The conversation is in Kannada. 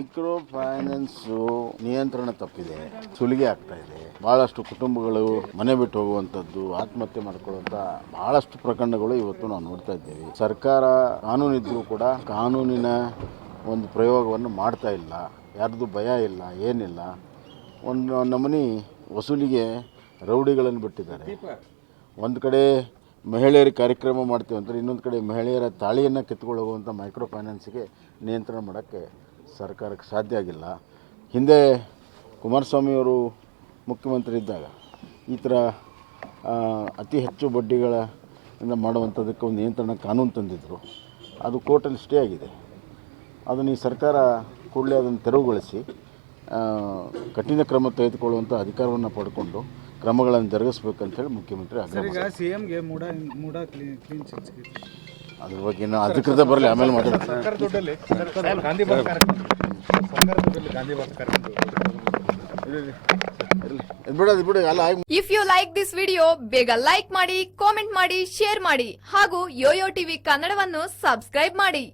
ಮೈಕ್ರೋ ಫೈನಾನ್ಸು ನಿಯಂತ್ರಣ ತಪ್ಪಿದೆ, ಸುಲಿಗೆ ಆಗ್ತಾ ಇದೆ. ಬಹಳಷ್ಟು ಕುಟುಂಬಗಳು ಮನೆ ಬಿಟ್ಟು ಹೋಗುವಂಥದ್ದು, ಆತ್ಮಹತ್ಯೆ ಮಾಡ್ಕೊಳ್ಳುವಂಥ ಬಹಳಷ್ಟು ಪ್ರಕರಣಗಳು ಇವತ್ತು ನಾವು ನೋಡ್ತಾ ಇದ್ದೇವೆ. ಸರ್ಕಾರ ಕಾನೂನಿದ್ರೂ ಕೂಡ ಕಾನೂನಿನ ಒಂದು ಪ್ರಯೋಗವನ್ನು ಮಾಡ್ತಾ ಇಲ್ಲ. ಯಾರ್ದು ಭಯ ಇಲ್ಲ, ಏನಿಲ್ಲ. ಒಂದು ನಮೂನಿ ವಸೂಲಿಗೆ ರೌಡಿಗಳನ್ನು ಬಿಟ್ಟಿದ್ದಾರೆ. ಒಂದು ಕಡೆ ಮಹಿಳೆಯರಿಗೆ ಕಾರ್ಯಕ್ರಮ ಮಾಡ್ತೀವಿ ಅಂತಾರೆ, ಇನ್ನೊಂದು ಕಡೆ ಮಹಿಳೆಯರ ತಾಳಿಯನ್ನು ಕಿತ್ಕೊಳ್ಳುವಂಥ ಮೈಕ್ರೋ ಫೈನಾನ್ಸಿಗೆ ನಿಯಂತ್ರಣ ಮಾಡೋಕ್ಕೆ ಸರ್ಕಾರಕ್ಕೆ ಸಾಧ್ಯ ಆಗಿಲ್ಲ. ಹಿಂದೆ ಕುಮಾರಸ್ವಾಮಿಯವರು ಮುಖ್ಯಮಂತ್ರಿ ಇದ್ದಾಗ ಈ ಥರ ಅತಿ ಹೆಚ್ಚು ಬಡ್ಡಿಗಳಿಂದ ಮಾಡುವಂಥದ್ದಕ್ಕೆ ಒಂದು ನಿಯಂತ್ರಣ ಕಾನೂನು ತಂದಿದ್ದರು. ಅದು ಕೋರ್ಟಲ್ಲಿ ಸ್ಟೇ ಆಗಿದೆ. ಅದನ್ನು ಈ ಸರ್ಕಾರ ಕೂಡಲೇ ಅದನ್ನು ತೆರವುಗೊಳಿಸಿ ಕಠಿಣ ಕ್ರಮ ತೆಗೆದುಕೊಳ್ಳುವಂಥ ಅಧಿಕಾರವನ್ನು ಪಡ್ಕೊಂಡು ಕ್ರಮಗಳನ್ನು ಜರುಗಿಸ್ಬೇಕಂತೇಳಿ ಮುಖ್ಯಮಂತ್ರಿ ಆಗ್ರಹ ಮಾಡಿದ್ದಾರೆ. ಸಿಎಂಗೆ ಮೂಡ ಕ್ಲೀನ್ ಚಿಟ್ ಸಿಗುತ್ತೆ. ಅದ್ರ ಬಗ್ಗೆ ಇನ್ನೂ ಅಧಿಕೃತ ಬರಲಿ, ಆಮೇಲೆ ಮಾತಾಡ್ತೀನಿ. ಸರ್ಕಾರ ದುಡ್ಡಲ್ಲಿ ಗಾಂಧಿ ಬಿಡು ಅಲ್ಲ. If you like this video ಬೇಗ ಲೈಕ್ ಮಾಡಿ, ಕಾಮೆಂಟ್ ಮಾಡಿ, ಶೇರ್ ಮಾಡಿ ಹಾಗೂ ಯೋಯೋ ಟಿವಿ ಕನ್ನಡವನ್ನು ಸಬ್ಸ್ಕ್ರೈಬ್ ಮಾಡಿ.